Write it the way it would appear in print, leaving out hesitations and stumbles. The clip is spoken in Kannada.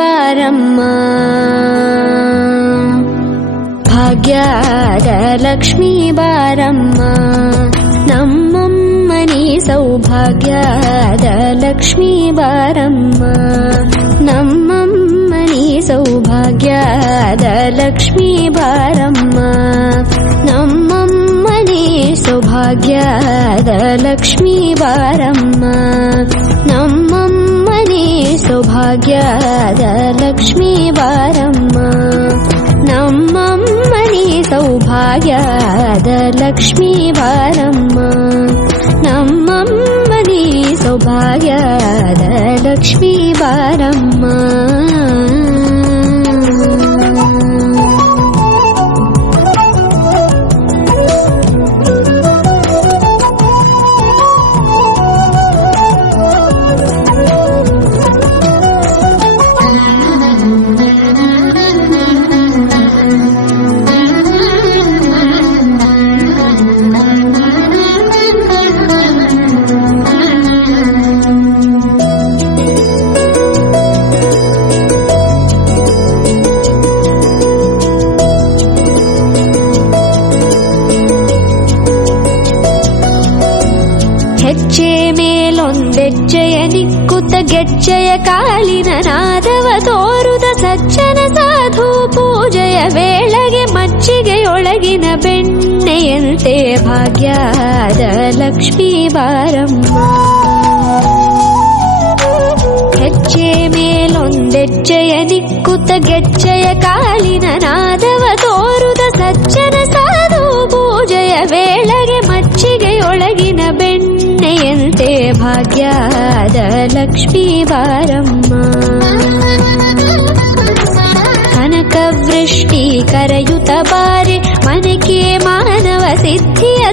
ಬಾರಮ್ಮ ಭಾಗ್ಯದ ಲಕ್ಷ್ಮೀ ಬಾರಮ್ಮ ನಮ್ಮಮ್ಮನಿ ಸೌಭಾಗ್ಯದ ಲಕ್ಷ್ಮೀ ಬಾರಮ್ಮ ನಮ್ಮಮ್ಮನಿ ಸೌಭಾಗ್ಯದ ಲಕ್ಷ್ಮೀ ಬಾರಮ್ಮ ನಮ್ಮಮ್ಮನಿ ಸೌಭಾಗ್ಯದ ಲಕ್ಷ್ಮೀ ಬಾರಮ್ಮ ನಮ್ಮಮ್ಮನಿ ಸೌಭಾಗ್ಯದ ಲಕ್ಷ್ಮೀ ಬಾರಮ್ಮ ನಮ್ಮಮ್ಮನಿ ಸೌಭಾಗ್ಯದ ಲಕ್ಷ್ಮೀ ಬಾರಮ್ಮ ನಮ್ಮಮ್ಮನಿ ಸೌಭಾಗ್ಯದ ಲಕ್ಷ್ಮೀ ಬಾರಮ್ಮ ಹೆಜ್ಜೆ ಮೇಲೊಂದೆಜ್ಜೆಯ ನಿಕ್ಕುತ್ತ ಗೆಜ್ಜೆಯ ಕಾಲಿನ ನಾದವ ತೋರುದ ಸಜ್ಜನ ಸಾಧು ಪೂಜೆಯ ವೇಳೆಗೆ ಮಜ್ಜಿಗೆಯೊಳಗಿನ ಬೆಣ್ಣೆಯಂತೆ ಭಾಗ್ಯದ ಲಕ್ಷ್ಮೀ ಬಾರಮ್ಮ ಹೆಜ್ಜೆ ಮೇಲೊಂದೆಜ್ಜೆಯ ನಿಕ್ಕುತ್ತ ಗೆಜ್ಜೆಯ ಕಾಲಿನ ನಾದವ ತೋರುದ ಸಜ್ಜನ ಸಾಧು ಪೂಜೆಯ ವೇಳೆಗೆ ಮಜ್ಜಿಗೆಯೊಳಗಿನ ಬೆಣ್ಣೆಯಂತೆ ಭಾಗ್ಯದ ಲಕ್ಷ್ಮೀ ಬಾರಮ್ಮ ಕನಕ ವೃಷ್ಟಿ ಕರೆಯುತ್ತ ಬಾರೆ ಮನಕ್ಕೆ ಮಾನವ ಸಿದ್ಧಿಯ